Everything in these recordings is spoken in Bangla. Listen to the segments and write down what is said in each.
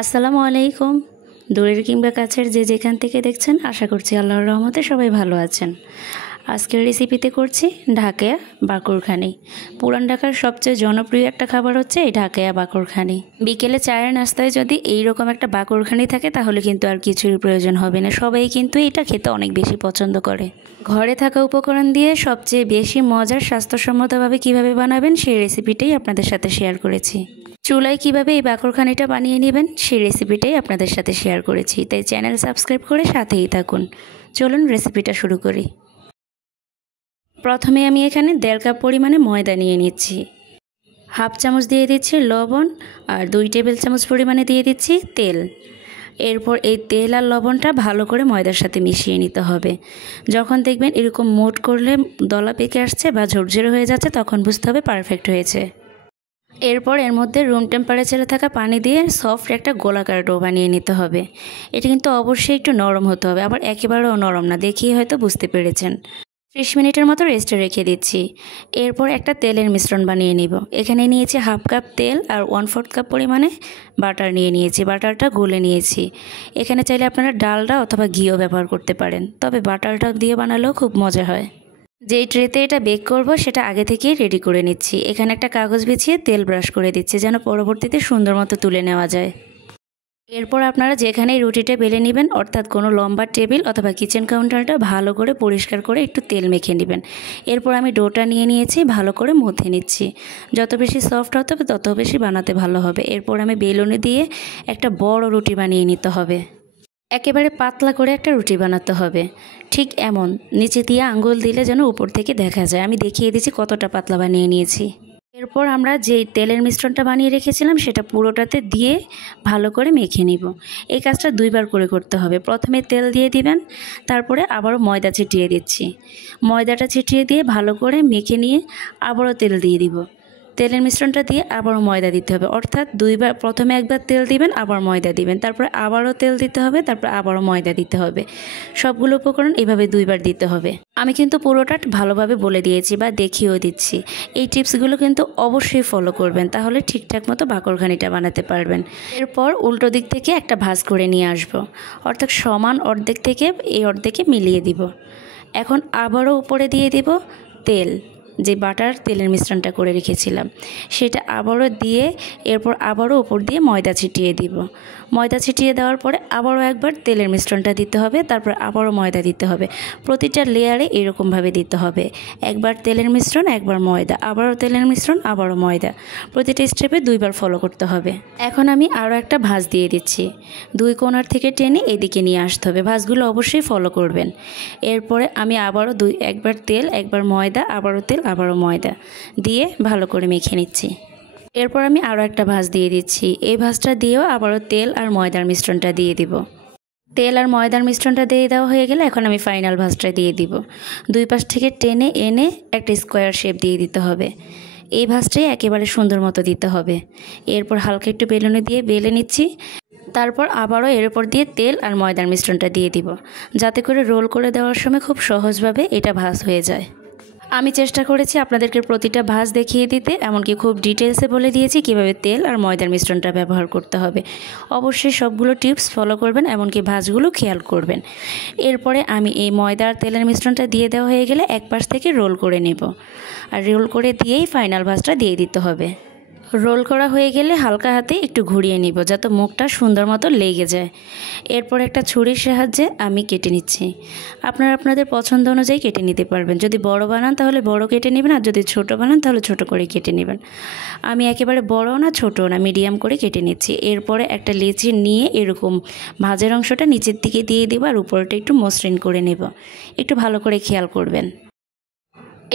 আসসালামু আলাইকুম। দূরের কিংবা কাছের যে যেখান থেকে দেখছেন, আশা করছি আল্লাহর রহমতে সবাই ভালো আছেন। আজকের রেসিপিতে করছি ঢাকায়া বাকরখানি। পুরান ঢাকার সবচেয়ে জনপ্রিয় একটা খাবার হচ্ছে এই ঢাকায়া বাকরখানি। বিকেলে চায়ের নাস্তায় যদি এইরকম একটা বাকরখানি থাকে তাহলে কিন্তু আর কিছুর প্রয়োজন হবে না। সবাই কিন্তু এটা খেতে অনেক বেশি পছন্দ করে। ঘরে থাকা উপকরণ দিয়ে সবচেয়ে বেশি মজার স্বাস্থ্যসম্মতভাবে কিভাবে বানাবেন সেই রেসিপিটাই আপনাদের সাথে শেয়ার করেছি। চুলায় কিভাবে এই বাকরখানিটা বানিয়ে নেবেন সেই রেসিপিটাই আপনাদের সাথে শেয়ার করেছি, তাই চ্যানেল সাবস্ক্রাইব করে সাথেই থাকুন। চলুন রেসিপিটা শুরু করি। প্রথমে আমি এখানে 1.5 কাপ পরিমাণে ময়দা নিয়ে নিচ্ছি। হাফ চামচ দিয়ে দিচ্ছি লবণ আর 2 টেবিল চামচ পরিমাণে দিয়ে দিচ্ছি তেল। এরপর এই তেল আর লবণটা ভালো করে ময়দার সাথে মিশিয়ে নিতে হবে। যখন দেখবেন এরকম মোট করলে দলা পেকে আসছে বা ঝরঝরে হয়ে যাচ্ছে, তখন বুঝতে হবে পারফেক্ট হয়েছে। এরপর এর মধ্যে রুম টেম্পারেচারে থাকা পানি দিয়ে সফট একটা গোলাকার ডো বানিয়ে নিতে হবে। এটা কিন্তু অবশ্যই একটু নরম হতে হবে, আবার একেবারেও নরম না, দেখিয়ে হয়তো বুঝতে পেরেছেন। 30 মিনিটের মতো রেস্টে রেখে দিচ্ছি। এরপর একটা তেলের মিশ্রণ বানিয়ে নিব। এখানে নিয়েছি হাফ কাপ তেল আর 1/4 কাপ পরিমাণে বাটার নিয়ে নিয়েছি। বাটারটা গুলে নিয়েছি। এখানে চাইলে আপনারা ডালডা অথবা ঘিও ব্যবহার করতে পারেন, তবে বাটারটা দিয়ে বানালেও খুব মজা হয়। যেই ট্রেতে এটা বেক করব সেটা আগে থেকেই রেডি করে নিচ্ছি। এখানে একটা কাগজ বিছিয়ে তেল ব্রাশ করে দিচ্ছি যেন পরবর্তীতে সুন্দর মতো তুলে নেওয়া যায়। এরপর আপনারা যেখানেই রুটিটা বেলে নেবেন, অর্থাৎ কোনো লম্বা টেবিল অথবা কিচেন কাউন্টারটা ভালো করে পরিষ্কার করে একটু তেল মেখে নেবেন। এরপর আমি ডোটা নিয়ে নিয়েছি, ভালো করে মথে নিচ্ছি। যত বেশি সফট হতে হবে তত বেশি বানাতে ভালো হবে। এরপর আমি বেলুনি দিয়ে একটা বড় রুটি বানিয়ে নিতে হবে। একেবারে পাতলা করে একটা রুটি বানাতে হবে, ঠিক এমন নিচে দিয়ে আঙ্গুল দিলে যেন উপর থেকে দেখা যায়। আমি দেখিয়ে দিচ্ছি কতটা পাতলা বানিয়ে নিয়েছি। এরপর আমরা যে তেলের মিশ্রণটা বানিয়ে রেখেছিলাম সেটা পুরোটাতে দিয়ে ভালো করে মেখে নিব। এই কাজটা 2 বার করে করতে হবে। প্রথমে তেল দিয়ে দিবেন, তারপরে আবারও ময়দা ছিটিয়ে দিচ্ছি। ময়দাটা ছিটিয়ে দিয়ে ভালো করে মেখে নিয়ে আবারও তেল দিয়ে দিব। তেলের মিশ্রণটা দিয়ে আবারও ময়দা দিতে হবে, অর্থাৎ 2 বার। প্রথমে একবার তেল দিবেন, আবার ময়দা দিবেন, তারপরে আবারও তেল দিতে হবে, তারপরে আবারও ময়দা দিতে হবে। সবগুলো উপকরণ এভাবে 2 বার দিতে হবে। আমি কিন্তু পুরোটা ভালোভাবে বলে দিয়েছি বা দেখিয়েও দিচ্ছি। এই টিপসগুলো কিন্তু অবশ্যই ফলো করবেন, তাহলে ঠিকঠাক মতো বাকরখানিটা বানাতে পারবেন। এরপর উল্টো দিক থেকে একটা ভাঁজ করে নিয়ে আসবো, অর্থাৎ সমান অর্ধেক থেকে এই অর্ধেকে মিলিয়ে দিব। এখন আবারও উপরে দিয়ে দিব তেল, যে বাটার তেলের মিশ্রণটা করে রেখেছিলাম সেটা আবারও দিয়ে, এরপর আবারও উপর দিয়ে ময়দা ছিটিয়ে দিব। ময়দা ছিটিয়ে দেওয়ার পরে আবারও একবার তেলের মিশ্রণটা দিতে হবে, তারপর আবারও ময়দা দিতে হবে। প্রতিটা লেয়ারে এরকমভাবে দিতে হবে। একবার তেলের মিশ্রণ, একবার ময়দা, আবারও তেলের মিশ্রণ, আবারও ময়দা। প্রতিটা স্টেপে 2 বার ফলো করতে হবে। এখন আমি আরও একটা ভাঁজ দিয়ে দিচ্ছি। 2 কোণার থেকে টেনে এদিকে নিয়ে আসতে হবে। ভাঁজগুলো অবশ্যই ফলো করবেন। এরপরে আমি আবারও একবার তেল, একবার ময়দা, আবারও তেল, আবারও ময়দা দিয়ে ভালো করে মেখে নিচ্ছি। এরপর আমি আরও একটা ভাঁজ দিয়ে দিচ্ছি। এই ভাঁজটা দিয়েও আবারও তেল আর ময়দার মিশ্রণটা দিয়ে দিব। তেল আর ময়দার মিশ্রণটা দিয়ে দেওয়া হয়ে গেলে এখন আমি ফাইনাল ভাঁজটা দিয়ে দিব। 2 পাশ থেকে টেনে এনে একটা স্কোয়ার শেপ দিয়ে দিতে হবে। এই ভাঁজটাই একেবারে সুন্দর মতো দিতে হবে। এরপর হালকা একটু বেলুনি দিয়ে বেলে নিচ্ছি। তারপর আবারও এর উপর দিয়ে তেল আর ময়দার মিশ্রণটা দিয়ে দিব, যাতে করে রোল করে দেওয়ার সময় খুব সহজভাবে এটা ভাঁজ হয়ে যায়। আমি চেষ্টা করেছি আপনাদেরকে প্রতিটা ভাঁজ দেখিয়ে দিতে, এমনকি খুব ডিটেলসে বলে দিয়েছি কিভাবে তেল আর ময়দার মিশ্রণটা ব্যবহার করতে হবে। অবশ্যই সবগুলো টিপস ফলো করবেন, এমনকি ভাঁজগুলো খেয়াল করবেন। এরপরে আমি এই ময়দা আর তেলের মিশ্রণটা দিয়ে দেওয়া হয়ে গেলে এক পাশ থেকে রোল করে নেব, আর রোল করে দিয়েই ফাইনাল ভাঁজটা দিয়ে দিতে হবে। রোল করা হয়ে গেলে হালকা হাতে একটু ঘুরিয়ে নিব যাতে মুখটা সুন্দর মতো লেগে যায়। এরপর একটা ছুরির সাহায্যে আমি কেটে নিচ্ছি। আপনারা আপনাদের পছন্দ অনুযায়ী কেটে নিতে পারবেন। যদি বড় বানান তাহলে বড় কেটে নেবেন, আর যদি ছোট বানান তাহলে ছোট করে কেটে নেবেন। আমি একেবারে বড় না ছোট না, মিডিয়াম করে কেটে নিচ্ছি। এরপরে একটা লেচি নিয়ে এরকম ভাজের অংশটা নিচের দিকে দিয়ে দেবো, আর উপরটা একটু মসৃণ করে নেব। একটু ভালো করে খেয়াল করবেন।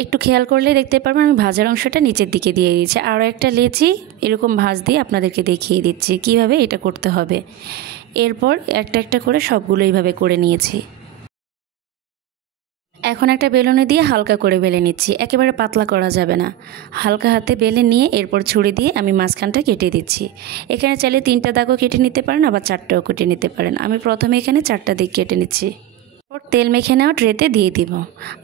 একটু খেয়াল করলে দেখতে পারবেন আমি ভাজার অংশটা নিচের দিকে দিয়ে দিচ্ছি। আরও একটা লেচি এরকম ভাঁজ দিয়ে আপনাদেরকে দেখিয়ে দিচ্ছি কিভাবে এটা করতে হবে। এরপর একটা একটা করে সবগুলো এইভাবে করে নিয়েছি। এখন একটা বেলুনি দিয়ে হালকা করে বেলে নিচ্ছি, একেবারে পাতলা করা যাবে না। হালকা হাতে বেলে নিয়ে এরপর ছুরি দিয়ে আমি মাঝখানটা কেটে দিচ্ছি। এখানে চাইলে 3টা দাগও কেটে নিতে পারেন, আবার 4টাও কেটে নিতে পারেন। আমি প্রথমে এখানে 4টা দিক কেটে নিচ্ছি। তেল মেখে নেওয়া ট্রেতে দিয়ে দিব।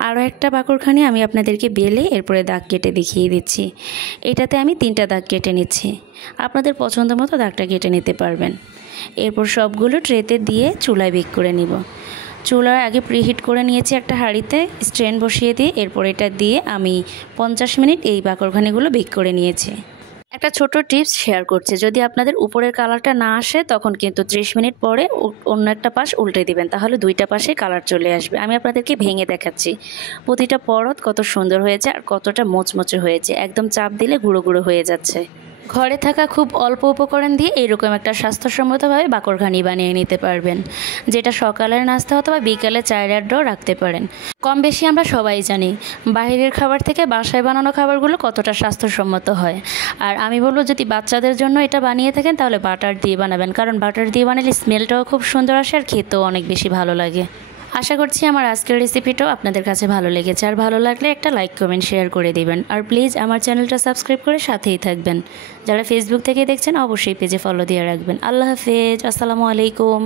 আরও একটা বাকরখানি আমি আপনাদেরকে বেলে এরপরে দাগ কেটে দেখিয়ে দিচ্ছি। এটাতে আমি 3টা দাগ কেটে নিচ্ছি। আপনাদের পছন্দ মতো দাগটা কেটে নিতে পারবেন। এরপর সবগুলো ট্রেতে দিয়ে চুলায় বেক করে নিব। চুলার আগে প্রিহিট করে নিয়েছি একটা হাঁড়িতে, স্ট্যান্ড বসিয়ে দিয়ে এরপর এটা দিয়ে আমি 50 মিনিট এই বাকরখানিগুলো বেক করে নিয়েছি। একটা ছোট টিপস শেয়ার করছি, যদি আপনাদের উপরের কালারটা না আসে তখন কিন্তু 30 মিনিট পরে অন্য একটা পাশ উল্টে দিবেন, তাহলে দুইটা পাশে কালার চলে আসবে। আমি আপনাদেরকে ভেঙে দেখাচ্ছি প্রতিটা পরত কত সুন্দর হয়েছে আর কতটা মোচমোচে হয়েছে, একদম চাপ দিলে গুঁড়ো গুঁড়ো হয়ে যাচ্ছে। ঘরে থাকা খুব অল্প উপকরণ দিয়ে এরকম একটা স্বাস্থ্যসম্মতভাবে বাকরখানি বানিয়ে নিতে পারবেন, যেটা সকালের নাস্তা অথবা বিকালে চায়ের আড্ডাও রাখতে পারেন। কম বেশি আমরা সবাই জানি বাইরের খাবার থেকে বাসায় বানানো খাবারগুলো কতটা স্বাস্থ্যসম্মত হয়। আর আমি বলবো যদি বাচ্চাদের জন্য এটা বানিয়ে থাকেন তাহলে বাটার দিয়ে বানাবেন, কারণ বাটার দিয়ে বানালে স্মেলটাও খুব সুন্দর আসে আর খেতেও অনেক বেশি ভালো লাগে। আশা করছি আমার আজকের রেসিপিটাও আপনাদের কাছে ভালো লেগেছে, আর ভালো লাগলে একটা লাইক কমেন্ট শেয়ার করে দিবেন। আর প্লিজ আমার চ্যানেলটা সাবস্ক্রাইব করে সাথেই থাকবেন। যারা ফেসবুক থেকে দেখছেন অবশ্যই পেজে ফলো দিয়ে রাখবেন। আল্লাহ হাফেজ, আসসালামু আলাইকুম।